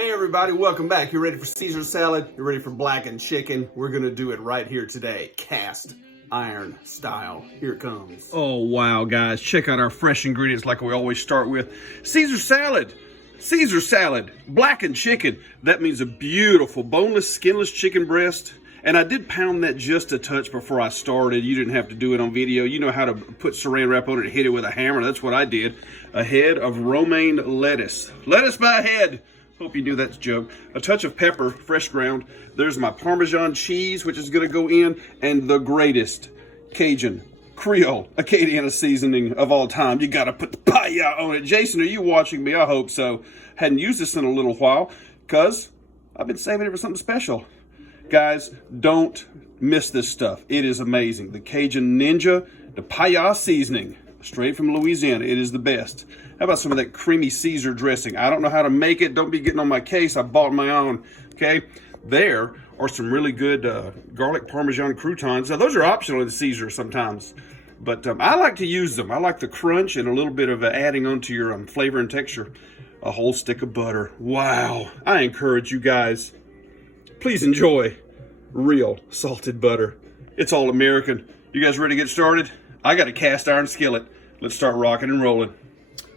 Hey everybody, welcome back. You ready for Caesar salad? You ready for blackened chicken? We're gonna do it right here today, cast iron style. Here it comes. Oh wow, guys, check out our fresh ingredients like we always start with. Caesar salad. Caesar salad, blackened chicken. That means a beautiful boneless, skinless chicken breast. And I did pound that just a touch before I started. You didn't have to do it on video. You know how to put saran wrap on it and hit it with a hammer. That's what I did. A head of romaine lettuce. Lettuce by head. Hope you knew that's a joke. A touch of pepper, fresh ground. There's my Parmesan cheese, which is gonna go in. And the greatest Cajun, Creole, Acadiana seasoning of all time. You gotta put the PI-YAHHHH on it. Jason, are you watching me? I hope so. Hadn't used this in a little while, because I've been saving it for something special. Guys, don't miss this stuff. It is amazing. The Cajun Ninja, the PI-YAHHHH seasoning, straight from Louisiana. It is the best. How about some of that creamy Caesar dressing? I don't know how to make it. Don't be getting on my case. I bought my own, okay? There are some really good garlic Parmesan croutons. Now, those are optional in Caesar sometimes, but I like to use them. I like the crunch and a little bit of adding onto your flavor and texture. A whole stick of butter. Wow. I encourage you guys, please enjoy real salted butter. It's all American. You guys ready to get started? I got a cast iron skillet. Let's start rocking and rolling.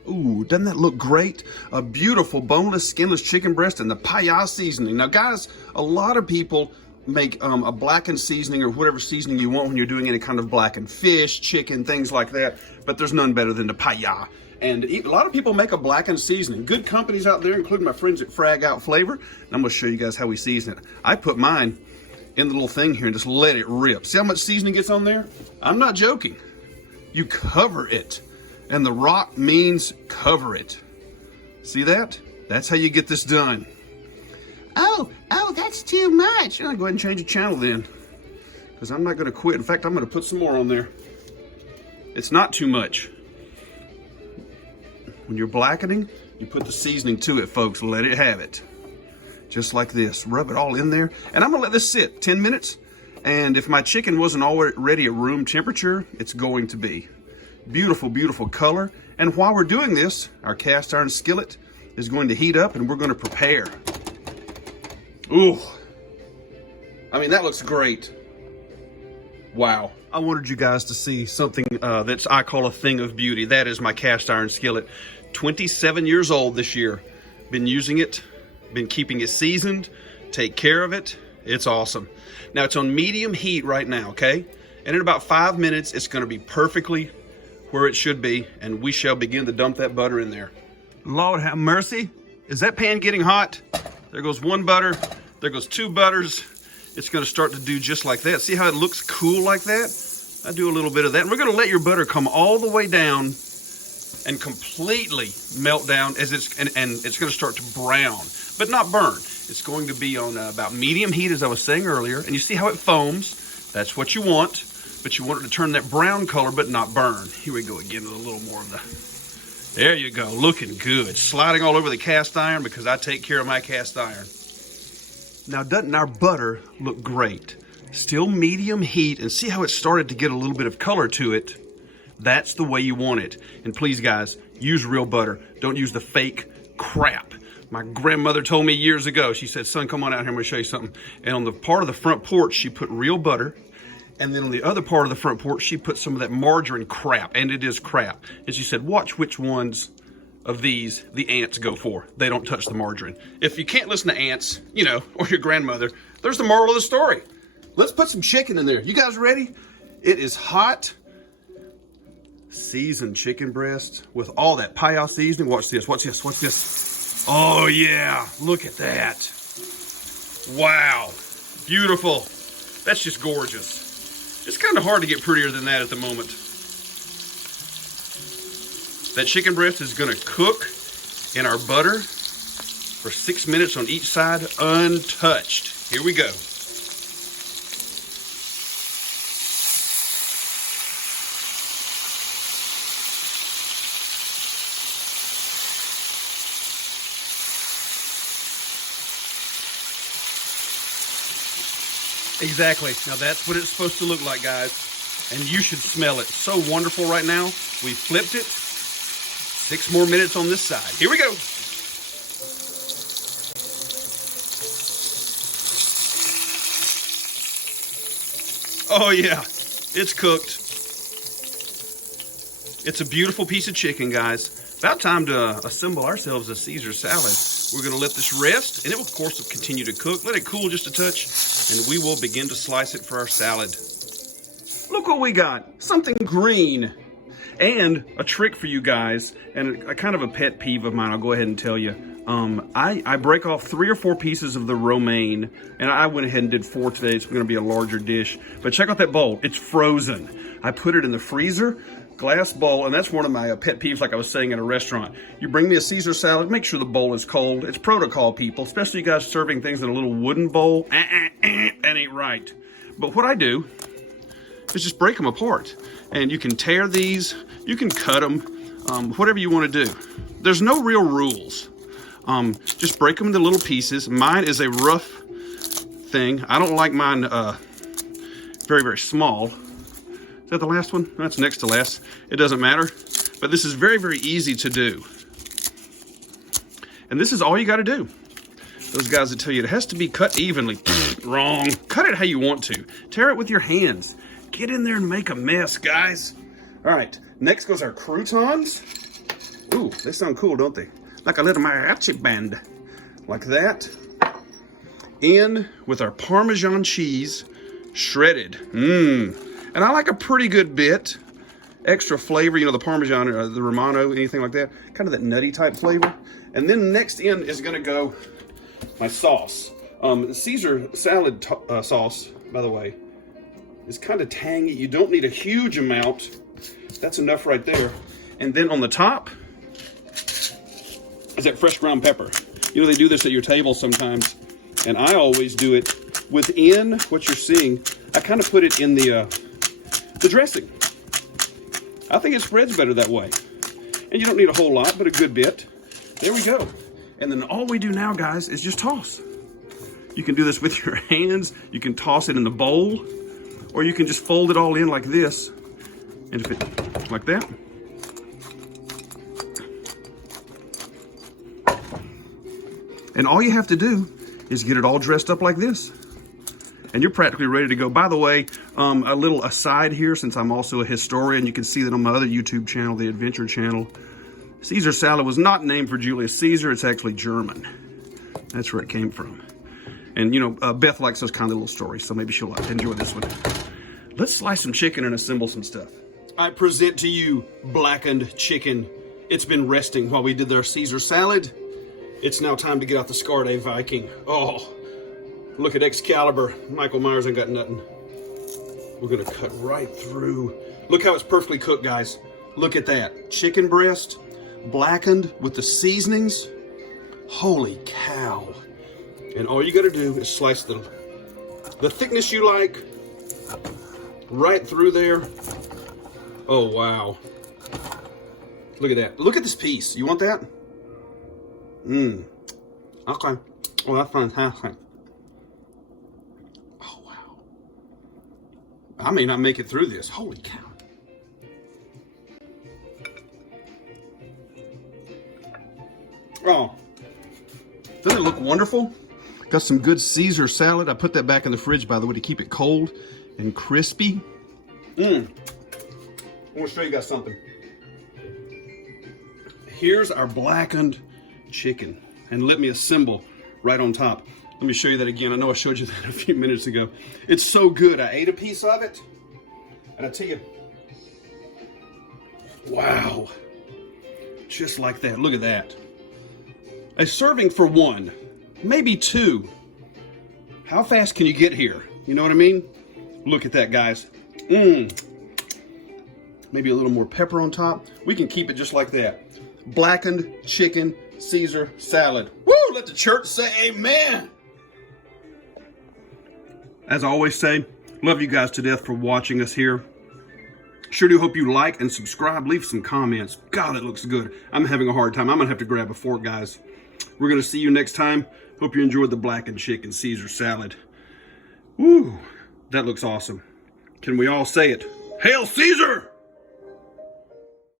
Ooh, doesn't that look great? A beautiful boneless, skinless chicken breast and the PI-YAHHHH seasoning. Now guys, a lot of people make a blackened seasoning or whatever seasoning you want when you're doing any kind of blackened fish, chicken, things like that. But there's none better than the PI-YAHHHH. And a lot of people make a blackened seasoning. Good companies out there, including my friends at Frag Out Flavor. And I'm gonna show you guys how we season it. I put mine in the little thing here and just let it rip. See how much seasoning gets on there? I'm not joking. You cover it. And the rock means cover it. See that? That's how you get this done. Oh, that's too much. I'll go ahead and change the channel then, because I'm not gonna quit. In fact, I'm gonna put some more on there. It's not too much. When you're blackening, you put the seasoning to it, folks. Let it have it. Just like this. Rub it all in there. And I'm gonna let this sit 10 minutes. And if my chicken wasn't already at room temperature, it's going to be. Beautiful, beautiful color. And while we're doing this, our cast iron skillet is going to heat up and we're gonna prepare. Ooh. I mean, that looks great. Wow. I wanted you guys to see something that's I call a thing of beauty. That is my cast iron skillet. 27 years old this year. Been using it, been keeping it seasoned, take care of it. It's awesome. Now it's on medium heat right now, okay? And in about 5 minutes, it's gonna be perfectly where it should be, and we shall begin to dump that butter in there. Lord have mercy. Is that pan getting hot? There goes one butter, there goes two butters. It's gonna start to do just like that. See how it looks cool like that? I do a little bit of that. And we're gonna let your butter come all the way down and completely melt down as and it's gonna start to brown, but not burn. It's going to be on about medium heat, as I was saying earlier. And you see how it foams? That's what you want, but you want it to turn that brown color, but not burn. Here we go again with a little more of the, there you go, looking good. Sliding all over the cast iron because I take care of my cast iron. Now, doesn't our butter look great? Still medium heat, and see how it started to get a little bit of color to it? That's the way you want it. And please, guys, use real butter. Don't use the fake crap. My grandmother told me years ago, she said, son, come on out here, I'm gonna show you something. And on the part of the front porch, she put real butter. And then on the other part of the front porch, she put some of that margarine crap, and it is crap. And she said, watch which ones of these the ants go for. They don't touch the margarine. If you can't listen to ants, you know, or your grandmother, there's the moral of the story. Let's put some chicken in there. You guys ready? It is hot. Seasoned chicken breast with all that PI-YAHHHH seasoning. Watch this, watch this, watch this. Oh yeah, look at that. Wow, beautiful. That's just gorgeous. It's kind of hard to get prettier than that at the moment. That chicken breast is gonna cook in our butter for 6 minutes on each side, untouched. Here we go. Exactly. Now that's what it's supposed to look like, guys. And you should smell it. So wonderful right now. We flipped it. 6 more minutes on this side. Here we go. Oh yeah, it's cooked. It's a beautiful piece of chicken, guys. About time to assemble ourselves a Caesar salad. We're gonna let this rest, and it will, of course, continue to cook. Let it cool just a touch, and we will begin to slice it for our salad. Look what we got, something green. And a trick for you guys, and a kind of a pet peeve of mine, I'll go ahead and tell you. I break off 3 or 4 pieces of the romaine, and I went ahead and did 4 today. It's gonna be a larger dish. But check out that bowl, it's frozen. I put it in the freezer, glass bowl, and that's one of my pet peeves, like I was saying, in a restaurant. You bring me a Caesar salad, make sure the bowl is cold. It's protocol, people, especially you guys serving things in a little wooden bowl. That ain't right. But what I do is just break them apart. And you can tear these, you can cut them, whatever you want to do. There's no real rules. Just break them into little pieces. Mine is a rough thing. I don't like mine very, very small. Is that the last one? That's next to last. It doesn't matter. But this is very, very easy to do. And this is all you got to do. Those guys that tell you it has to be cut evenly. Wrong. Cut it how you want to. Tear it with your hands. Get in there and make a mess, guys. All right, next goes our croutons. Ooh, they sound cool, don't they? Like a little mariachi band. Like that. In with our Parmesan cheese, shredded. And I like a pretty good bit. Extra flavor, you know, the Parmesan or the Romano, anything like that. Kind of that nutty type flavor. And then next in is gonna go my sauce. The Caesar salad sauce, by the way, is kind of tangy. You don't need a huge amount. That's enough right there. And then on the top is that fresh ground pepper. You know, they do this at your table sometimes, and I always do it within what you're seeing. I kind of put it in the dressing. I think it spreads better that way. And you don't need a whole lot, but a good bit. There we go. And then all we do now, guys, is just toss. You can do this with your hands. You can toss it in the bowl, or you can just fold it all in like this. And if it, like that. And all you have to do is get it all dressed up like this. And you're practically ready to go. By the way, a little aside here, since I'm also a historian, you can see that on my other YouTube channel, the Adventure Channel, Caesar salad was not named for Julius Caesar. It's actually German. That's where it came from. And, you know, Beth likes those kind of little stories, so maybe she'll enjoy this one. Let's slice some chicken and assemble some stuff. I present to you blackened chicken. It's been resting while we did our Caesar salad. It's now time to get out the Scarde Viking. Oh, look at Excalibur. Michael Myers ain't got nothing. We're gonna cut right through. Look how it's perfectly cooked, guys. Look at that. Chicken breast, blackened with the seasonings. Holy cow. And all you gotta do is slice the thickness you like right through there. Oh, wow. Look at that. Look at this piece. You want that? Okay. Oh, that's fantastic. Oh, wow. I may not make it through this. Holy cow. Oh. Doesn't it look wonderful? Got some good Caesar salad. I put that back in the fridge, by the way, to keep it cold and crispy. I want to show you guys something. Here's our blackened chicken. And let me assemble right on top. Let me show you that again. I know I showed you that a few minutes ago. It's so good. I ate a piece of it. And I tell you, wow. Just like that. Look at that. A serving for one, maybe two. How fast can you get here? You know what I mean? Look at that, guys. Maybe a little more pepper on top. We can keep it just like that. Blackened chicken Caesar salad. Woo! Let the church say amen. As I always say, love you guys to death for watching us here. Sure do hope you like and subscribe. Leave some comments. God, it looks good. I'm having a hard time. I'm going to have to grab a fork, guys. We're going to see you next time. Hope you enjoyed the blackened chicken Caesar salad. Woo! That looks awesome. Can we all say it? Hail Caesar!